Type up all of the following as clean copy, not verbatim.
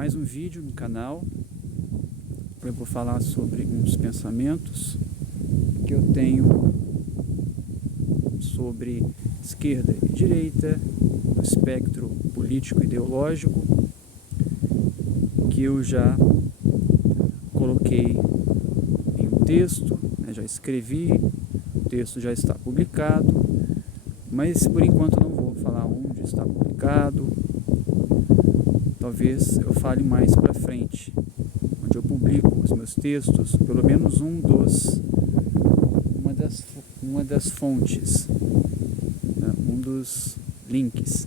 mais um vídeo no canal. Eu vou falar sobre uns pensamentos que eu tenho sobre esquerda e direita, o espectro político ideológico, que eu já coloquei em um texto, né, já escrevi, o texto já está publicado, mas por enquanto não vou falar onde está publicado. Talvez eu fale mais para frente, onde eu publico os meus textos, pelo menos uma das fontes, né, um dos links.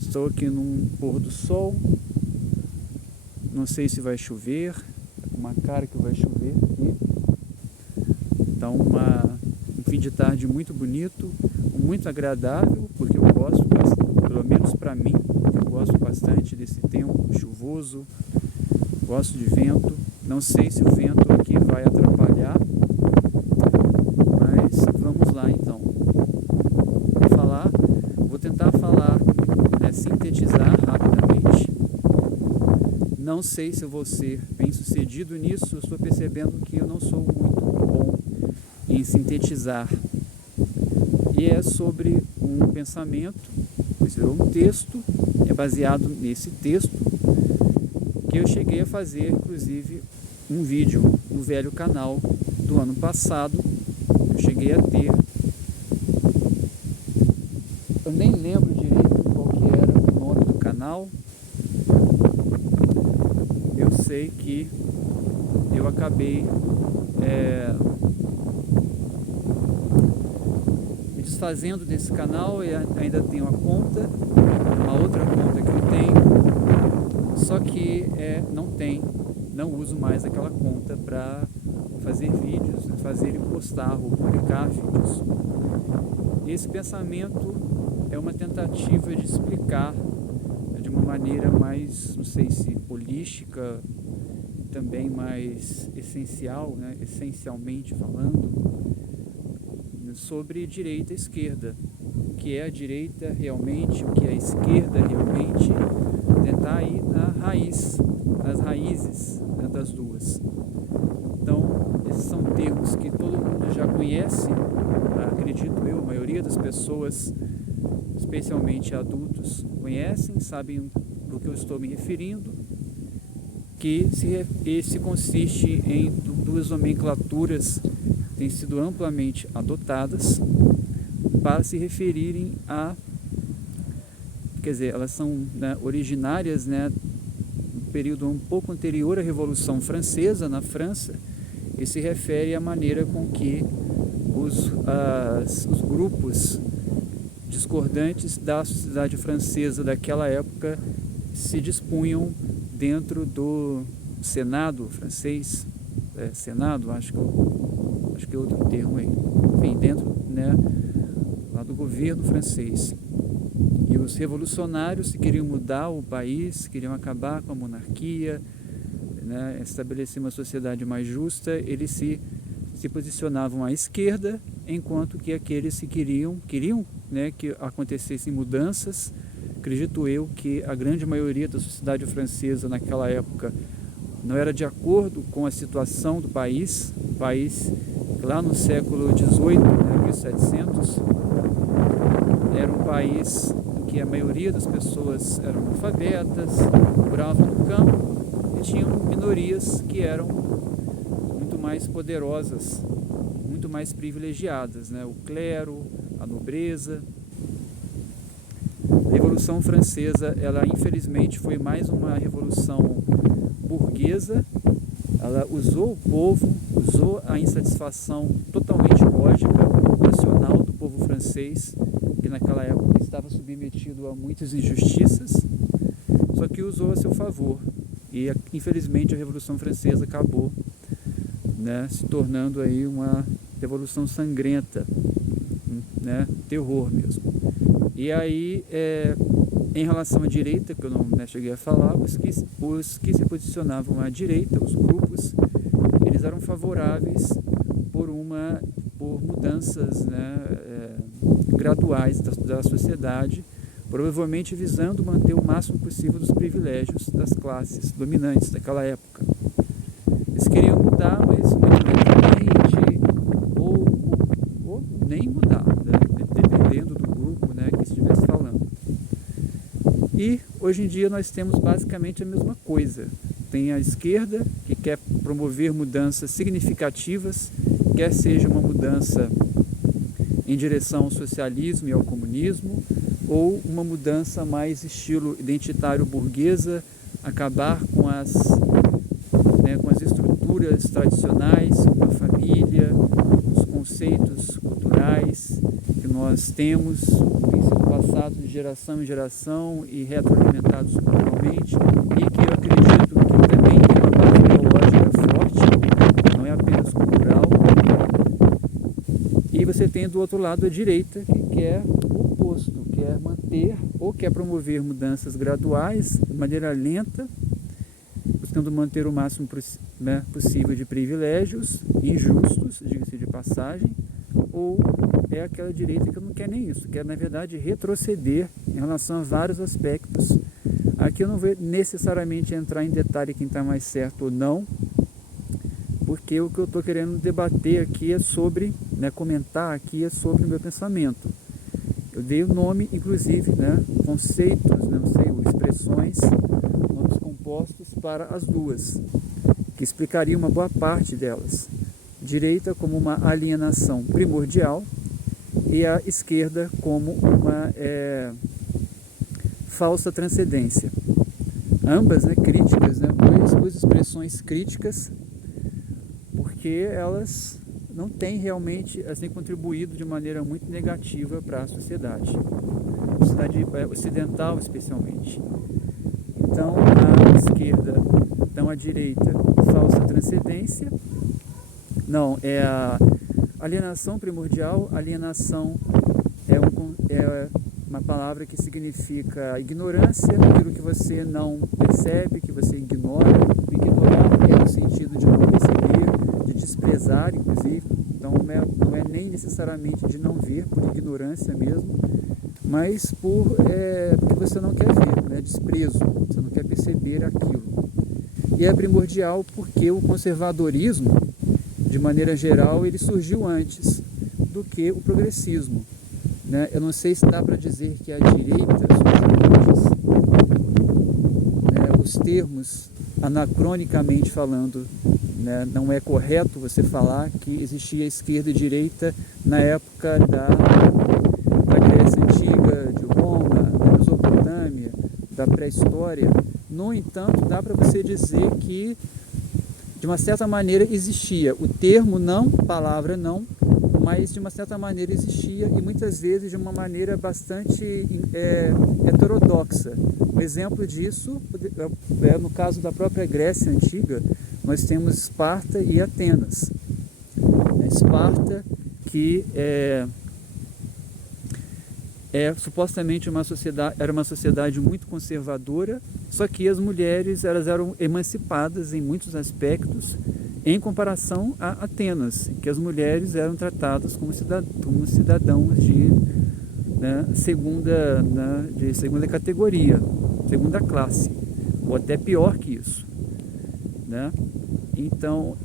Estou aqui num pôr do sol, não sei se vai chover, tá com uma cara que vai chover aqui. Então um fim de tarde muito bonito, muito agradável, porque eu gosto, pelo menos para mim, eu gosto bastante desse tempo chuvoso, gosto de vento. Não sei se o vento aqui vai atrapalhar, mas vamos lá então. Vou tentar falar, né, sintetizar rapidamente. Não sei se eu vou ser bem sucedido nisso, eu estou percebendo que eu não sou muito bom em sintetizar. E é sobre um pensamento, pois virou um texto, é baseado nesse texto, que eu cheguei a fazer, inclusive, um vídeo no velho canal do ano passado. Eu cheguei a ter, eu nem lembro direito qual que era o nome do canal. Eu sei que eu acabei me desfazendo desse canal e ainda tenho a conta, uma outra conta que eu tenho, só que não uso mais aquela conta para fazer vídeos, fazer e postar ou publicar vídeos. Esse pensamento é uma tentativa de explicar de uma maneira mais, não sei se holística, também mais essencial, né, essencialmente falando, sobre direita e esquerda. O que é a direita realmente, o que é a esquerda realmente, tentar ir nas raízes, né, das duas. Então, esses são termos que todo mundo já conhece, acredito eu, a maioria das pessoas, especialmente adultos, conhecem, sabem do que eu estou me referindo, que esse consiste em duas nomenclaturas que têm sido amplamente adotadas para se referirem a, quer dizer, elas são, né, originárias, né, no período um pouco anterior à Revolução Francesa, na França, e se refere à maneira com que os grupos discordantes da sociedade francesa daquela época se dispunham dentro do Senado francês, Senado, acho que é outro termo aí, enfim, dentro, né, lá do governo francês. E os revolucionários queriam mudar o país, queriam acabar com a monarquia, né, estabelecer uma sociedade mais justa. Eles se posicionavam à esquerda, enquanto que aqueles que queriam, né, que acontecessem mudanças. Acredito eu que a grande maioria da sociedade francesa naquela época não era de acordo com a situação do país. O país, lá no século XVIII, né, 1700, era um país em que a maioria das pessoas eram analfabetas, moravam no campo e tinham minorias que eram muito mais poderosas, muito mais privilegiadas, né? O clero, a nobreza. A Revolução Francesa, ela infelizmente foi mais uma revolução burguesa. Ela usou o povo, usou a insatisfação totalmente lógica, nacional do povo francês, que naquela época estava submetido a muitas injustiças, só que usou a seu favor. E infelizmente a Revolução Francesa acabou, né, se tornando aí uma revolução sangrenta, né, terror mesmo. E aí, em relação à direita, que eu não, né, cheguei a falar, os que se posicionavam à direita, os grupos, eles eram favoráveis por mudanças, né, graduais da sociedade, provavelmente visando manter o máximo possível dos privilégios das classes dominantes daquela época. Eles queriam mudar, mas muito lentamente, ou nem mudar, né? Dependendo do grupo, né, que estivesse falando. E hoje em dia nós temos basicamente a mesma coisa. Tem a esquerda, que quer promover mudanças significativas, quer seja uma mudança em direção ao socialismo e ao comunismo, ou uma mudança mais estilo identitário burguesa, acabar com as estruturas tradicionais, com a família, os conceitos culturais que nós temos, que têm sido passados de geração em geração e retroalimentados culturalmente, e que eu acredito que também tem uma base ideológica forte, não é apenas cultural. E você tem do outro lado a direita, que quer o oposto, quer manter ou quer promover mudanças graduais, de maneira lenta, buscando manter o máximo possível de privilégios injustos, diga-se de passagem, ou é aquela direita que não quer nem isso, quer na verdade retroceder em relação a vários aspectos. Aqui eu não vou necessariamente entrar em detalhe quem está mais certo ou não, porque o que eu estou querendo debater aqui é sobre, comentar aqui é sobre o meu pensamento. Eu dei o nome, inclusive, conceitos, ou expressões, nomes compostos para as duas, que explicaria uma boa parte delas. Direita como uma alienação primordial e a esquerda como uma falsa transcendência. Ambas críticas, duas expressões críticas, porque elas não têm realmente contribuído de maneira muito negativa para a sociedade ocidental especialmente. Então a esquerda, então a direita, falsa transcendência, não, é a alienação primordial. Alienação é uma palavra que significa ignorância, aquilo que você não percebe, que você ignora. Ignorar é no sentido de não perceber, de desprezar, inclusive. Então não é nem necessariamente de não ver, por ignorância mesmo, mas porque você não quer ver, desprezo, você não quer perceber aquilo. E é primordial porque o conservadorismo, de maneira geral, ele surgiu antes do que o progressismo. Eu não sei se dá para dizer que a direita surgiu antes. Os termos, anacronicamente falando, não é correto você falar que existia esquerda e direita na época da Grécia Antiga, de Roma, da Mesopotâmia, da pré-história. No entanto, dá para você dizer que, de uma certa maneira, existia. O termo não, palavra não, mas de uma certa maneira existia, e muitas vezes de uma maneira bastante heterodoxa. Um exemplo disso é no caso da própria Grécia Antiga. Nós temos Esparta e Atenas. Esparta, que supostamente era uma sociedade muito conservadora, só que as mulheres elas eram emancipadas em muitos aspectos, em comparação a Atenas, que as mulheres eram tratadas como cidadãos de segunda categoria, segunda classe, ou até pior que isso. Então,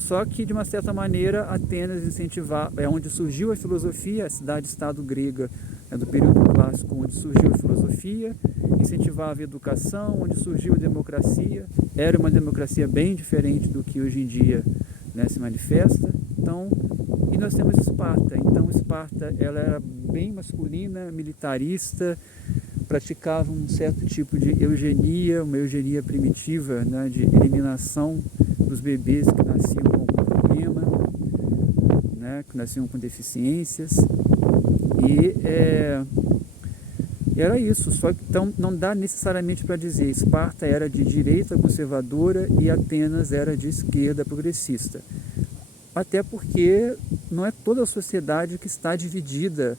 só que de uma certa maneira Atenas incentivava, é onde surgiu a filosofia, a cidade-estado grega do período clássico, onde surgiu a filosofia, incentivava a educação, onde surgiu a democracia. Era uma democracia bem diferente do que hoje em dia se manifesta. Então, e nós temos Esparta. Então, Esparta ela era bem masculina, militarista, praticava um certo tipo de eugenia, uma eugenia primitiva, de eliminação dos bebês que nasciam com algum problema, que nasciam com deficiências. E era isso, só que então não dá necessariamente para dizer Esparta era de direita conservadora e Atenas era de esquerda progressista. Até porque não é toda a sociedade que está dividida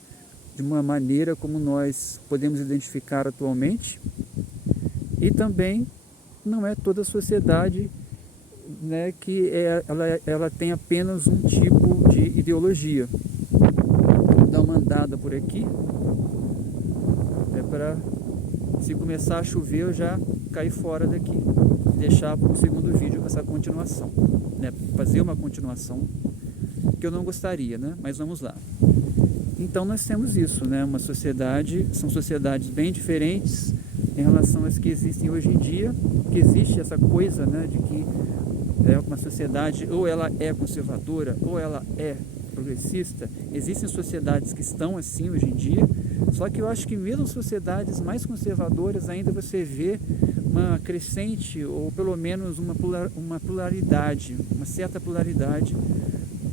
de uma maneira como nós podemos identificar atualmente, e também não é toda a sociedade que ela tem apenas um tipo de ideologia. Vou dar uma andada por aqui, para, se começar a chover, eu já cair fora daqui, deixar para o segundo vídeo essa continuação, né? Fazer uma continuação que eu não gostaria, né? Mas vamos lá. Então nós temos isso, né? Uma sociedade, são sociedades bem diferentes em relação às que existem hoje em dia, que existe essa coisa, né, de que é uma sociedade, ou ela é conservadora, ou ela é progressista. Existem sociedades que estão assim hoje em dia, só que eu acho que mesmo sociedades mais conservadoras ainda você vê uma crescente, ou pelo menos uma pluralidade, uma certa pluralidade,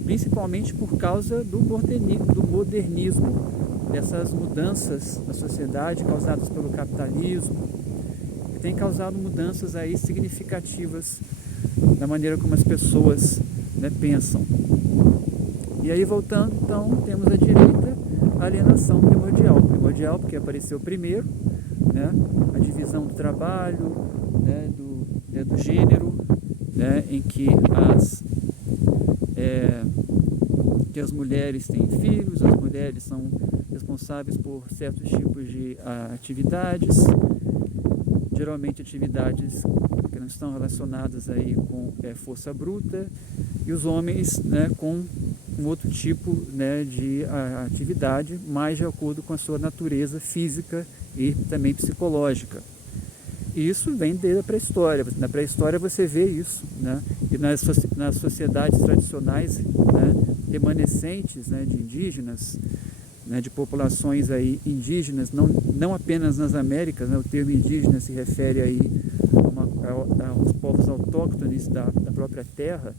principalmente por causa do modernismo, dessas mudanças na sociedade causadas pelo capitalismo, que tem causado mudanças aí significativas da maneira como as pessoas, né, pensam. E aí, voltando, então, temos a direita, a alienação primordial porque apareceu primeiro, né, a divisão do trabalho, né, do gênero, né, em que as mulheres têm filhos, as mulheres são responsáveis por certos tipos de atividades, geralmente atividades que não estão relacionadas aí com força bruta, e os homens, né, com um outro tipo, né, de atividade, mais de acordo com a sua natureza física e também psicológica. E isso vem desde a pré-história. Na pré-história você vê isso, né? E nas sociedades tradicionais, né, remanescentes, né, de indígenas, né, de populações aí indígenas, não apenas nas Américas, né? O termo indígena se refere aí aos povos autóctones da própria terra,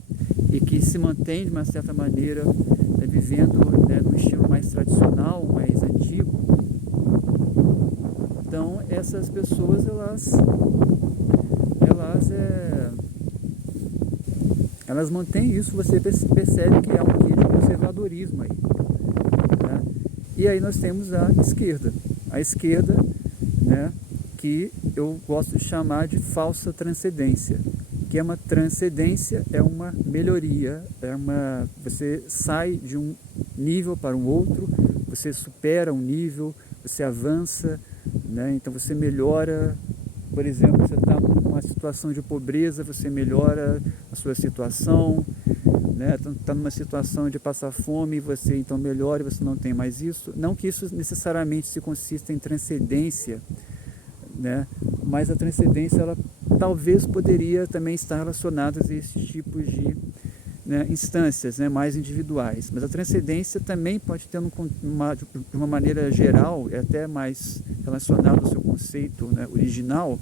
e que se mantém de uma certa maneira, né, vivendo, né, num estilo mais tradicional, mais antigo. Então essas pessoas elas mantêm isso. Você percebe que há um quê de conservadorismo aí, né? E aí nós temos a esquerda, né, que eu gosto de chamar de falsa transcendência, que é uma transcendência, é uma melhoria, você sai de um nível para um outro, você supera um nível, você avança, né? Então você melhora. Por exemplo, você está numa situação de pobreza, você melhora a sua situação, né? Está numa situação de passar fome, você então melhora, você não tem mais isso. Não que isso necessariamente se consista em transcendência, né? Mas a transcendência, ela talvez poderia também estar relacionada a esses tipos de, né, instâncias, né, mais individuais. Mas a transcendência também pode ter de uma maneira geral, é até mais relacionado ao seu conceito, né, original,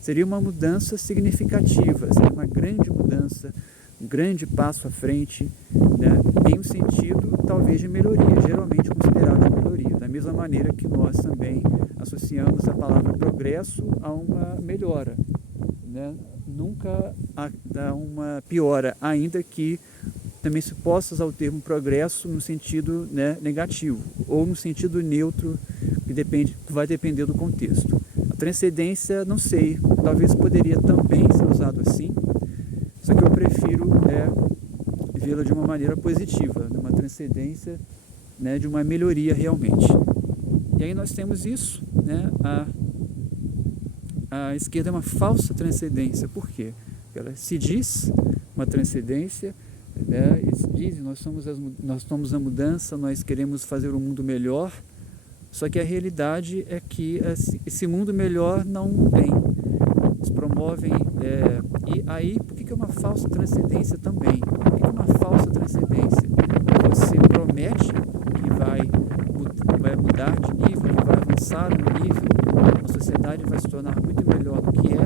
seria uma mudança significativa, seria uma grande mudança, um grande passo à frente, né, em um sentido talvez de melhoria, geralmente considerado de melhoria, da mesma maneira que nós também associamos a palavra progresso a uma melhora, né? Nunca dá uma piora, ainda que também se possa usar o termo progresso no sentido, né, negativo, ou no sentido neutro, que vai depender do contexto. A transcendência, não sei, talvez poderia também ser usado assim, só que eu prefiro vê-la de uma maneira positiva, de uma transcendência, né, de uma melhoria realmente. E aí nós temos isso, né, a esquerda é uma falsa transcendência. Por quê? Ela se diz uma transcendência, né, e se diz, nós somos a mudança, nós queremos fazer um mundo melhor, só que a realidade é que esse mundo melhor não vem. Eles promovem, e aí, por que é uma falsa transcendência também? Por que é uma falsa transcendência? Você promete que vai mudar de nível, que vai avançar no nível, a sociedade vai se tornar muito melhor do que é,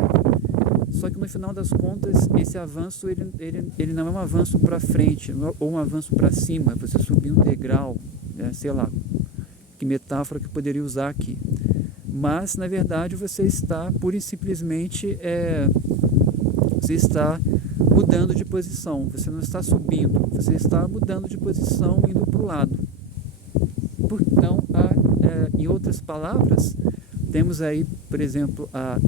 só que no final das contas, esse avanço ele não é um avanço para frente, ou um avanço para cima, você subir um degrau, né, sei lá, que metáfora que eu poderia usar aqui. Mas, na verdade, você está pura e simplesmente você está mudando de posição, você não está subindo, você está mudando de posição, indo para o lado. Então, em outras palavras, temos aí, por exemplo, a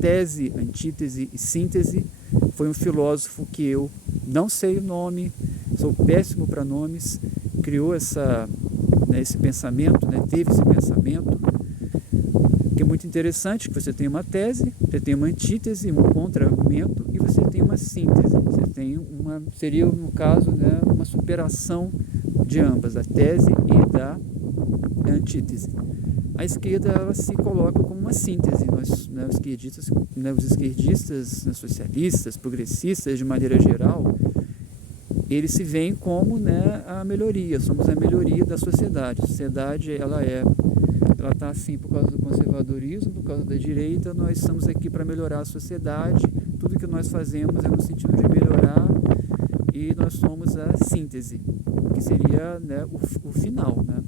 tese, antítese e síntese. Foi um filósofo que eu não sei o nome, sou péssimo para nomes, criou esse pensamento, né, teve esse pensamento, que é muito interessante, que você tem uma tese, você tem uma antítese, um contra-argumento e você tem uma síntese. Você tem seria no caso, né, uma superação de ambas, da tese e da antítese. A esquerda, ela se coloca como uma síntese. Nós, né, os esquerdistas, né, socialistas, progressistas de maneira geral, eles se veem como, né, a melhoria, somos a melhoria da sociedade. A sociedade, ela está assim por causa do conservadorismo, por causa da direita. Nós estamos aqui para melhorar a sociedade, tudo que nós fazemos é no sentido de melhorar, e nós somos a síntese, que seria, né, o final, né?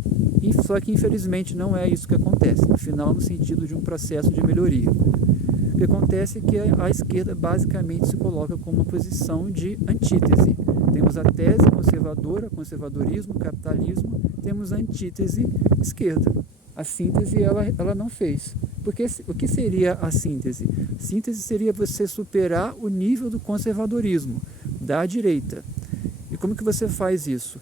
Só que infelizmente não é isso que acontece, no final, no sentido de um processo de melhoria. O que acontece é que a esquerda basicamente se coloca como uma posição de antítese. Temos a tese conservadora, conservadorismo, capitalismo, temos a antítese esquerda. A síntese ela não fez. Porque o que seria a síntese? Síntese seria você superar o nível do conservadorismo, da direita. E como que você faz isso?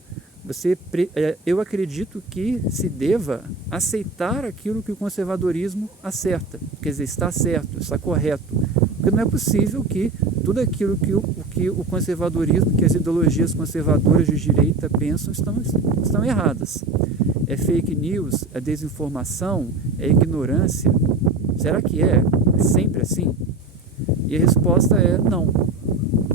Eu acredito que se deva aceitar aquilo que o conservadorismo acerta, quer dizer, está certo, está correto. Porque não é possível que tudo aquilo que o conservadorismo, que as ideologias conservadoras de direita pensam, estão erradas. É fake news, é desinformação, é ignorância. Será que é sempre assim? E a resposta é não.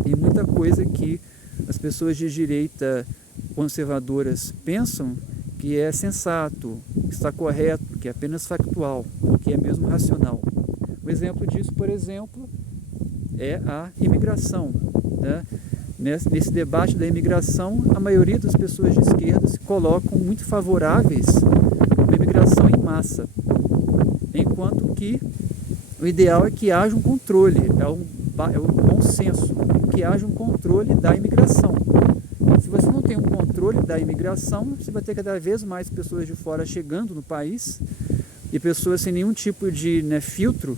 Tem muita coisa que as pessoas de direita conservadoras pensam que é sensato, que está correto, que é apenas factual, que é mesmo racional. Um exemplo disso, por exemplo, é a imigração, né? Nesse debate da imigração, a maioria das pessoas de esquerda se colocam muito favoráveis a uma imigração em massa, enquanto que o ideal é que haja um controle, é o bom senso, que haja um controle da imigração. Se você não tem um controle da imigração, você vai ter cada vez mais pessoas de fora chegando no país, e pessoas sem nenhum tipo de, né, filtro,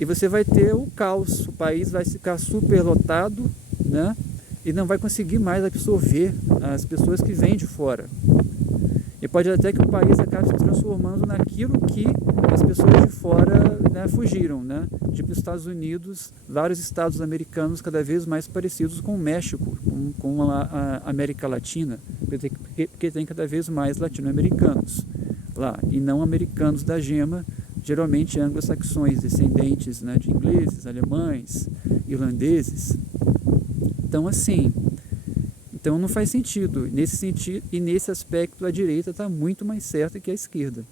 e você vai ter o caos, o país vai ficar superlotado, né, e não vai conseguir mais absorver as pessoas que vêm de fora. E pode até que o país acabe se transformando naquilo que as pessoas de fora, né, fugiram, né? Tipo os Estados Unidos, vários estados americanos cada vez mais parecidos com o México, com a América Latina, porque tem cada vez mais latino-americanos lá, e não americanos da gema, geralmente anglo-saxões, descendentes, né, de ingleses, alemães, irlandeses. Então, assim, não faz sentido. Nesse aspecto, a direita está muito mais certa que a esquerda.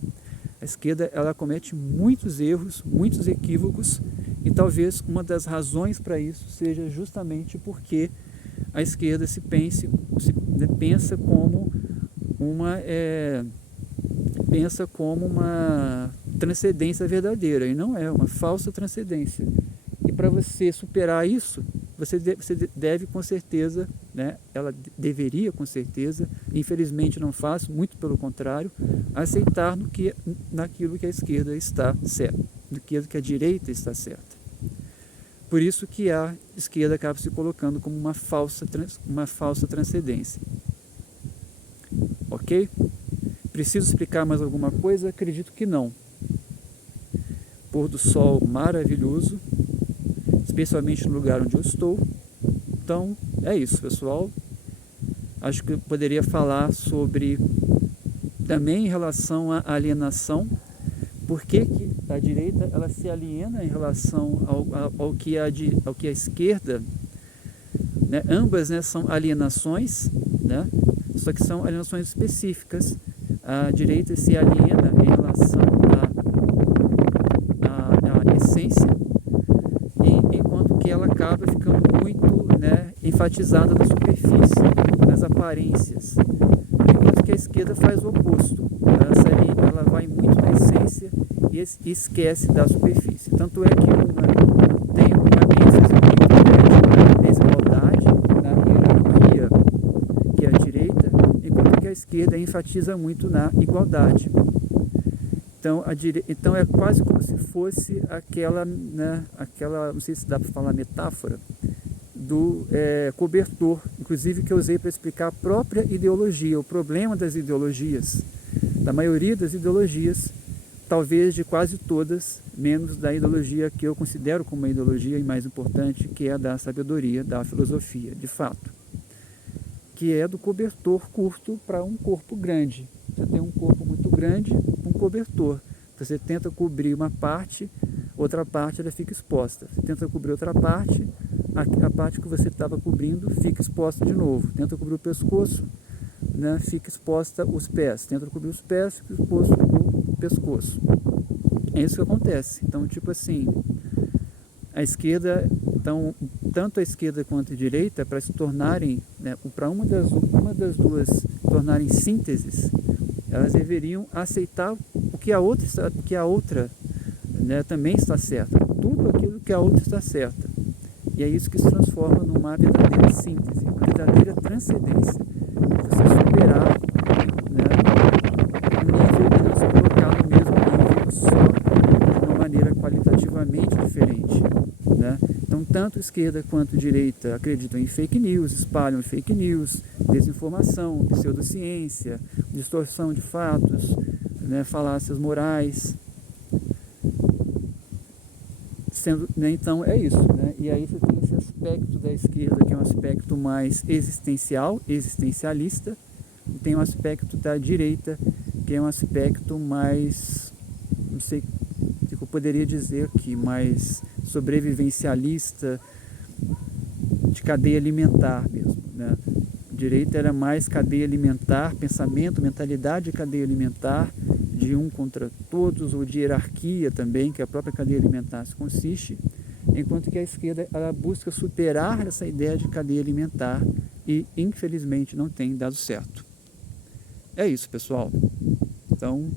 A esquerda, ela comete muitos erros, muitos equívocos, e talvez uma das razões para isso seja justamente porque a esquerda pensa como uma transcendência verdadeira, e não é uma falsa transcendência. E para você superar isso, você deve com certeza, né, ela deveria com certeza, infelizmente não faz, muito pelo contrário, aceitar naquilo que a esquerda está certa, naquilo que a direita está certa. Por isso que a esquerda acaba se colocando como uma falsa transcendência. Ok? Preciso explicar mais alguma coisa? Acredito que não. Pôr do sol maravilhoso, especialmente no lugar onde eu estou. Então, é isso, pessoal. Acho que eu poderia falar sobre, também em relação à alienação, por que a direita ela se aliena em relação ao que a esquerda, né? Ambas, né, são alienações, né? Só que são alienações específicas. A direita se aliena em relação à essência, enquanto que ela acaba ficando muito, né, enfatizada na superfície, nas aparências, enquanto que a esquerda faz o oposto. Ela vai muito na essência e esquece da superfície. Tanto é que uma tem uma ênfase muito grande na desigualdade, na hierarquia, que é a direita, enquanto que a esquerda enfatiza muito na igualdade. Então é quase como se fosse aquela, não sei se dá para falar metáfora, do cobertor, inclusive que eu usei para explicar a própria ideologia, o problema das ideologias, da maioria das ideologias, talvez de quase todas, menos da ideologia que eu considero como a ideologia e mais importante, que é a da sabedoria, da filosofia, de fato, que é do cobertor curto para um corpo grande. Você tem um corpo muito grande, um cobertor. Você tenta cobrir uma parte, outra parte ela fica exposta. Você tenta cobrir outra parte, a parte que você estava cobrindo fica exposta de novo. Tenta cobrir o pescoço, né, fica exposta os pés. Tenta cobrir os pés, fica exposto o pescoço. É isso que acontece. Então, tipo assim, a esquerda, então, tanto a esquerda quanto a direita, para se tornarem, né, para uma das duas tornarem sínteses, elas deveriam aceitar o que a outra, né, também está certa. Tudo aquilo que a outra está certa. E é isso que se transforma numa verdadeira síntese, uma verdadeira transcendência. Você superar, né, um nível e não se colocar no mesmo nível, só de uma maneira qualitativamente diferente, né? Então, tanto esquerda quanto direita acreditam em fake news, espalham fake news, desinformação, pseudociência, distorção de fatos, né, falácias morais. Né, então é isso, né? E aí você tem esse aspecto da esquerda que é um aspecto mais existencial, existencialista, e tem um aspecto da direita que é um aspecto mais, não sei o que eu poderia dizer aqui, mais sobrevivencialista, de cadeia alimentar mesmo, né? A direita era mais cadeia alimentar, pensamento, mentalidade de cadeia alimentar, de um contra todos, ou de hierarquia também, que a própria cadeia alimentar se consiste, enquanto que a esquerda ela busca superar essa ideia de cadeia alimentar e, infelizmente, não tem dado certo. É isso, pessoal. Então,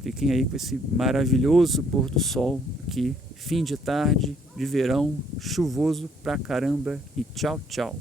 fiquem aí com esse maravilhoso pôr do sol aqui, fim de tarde, de verão, chuvoso pra caramba, e tchau, tchau.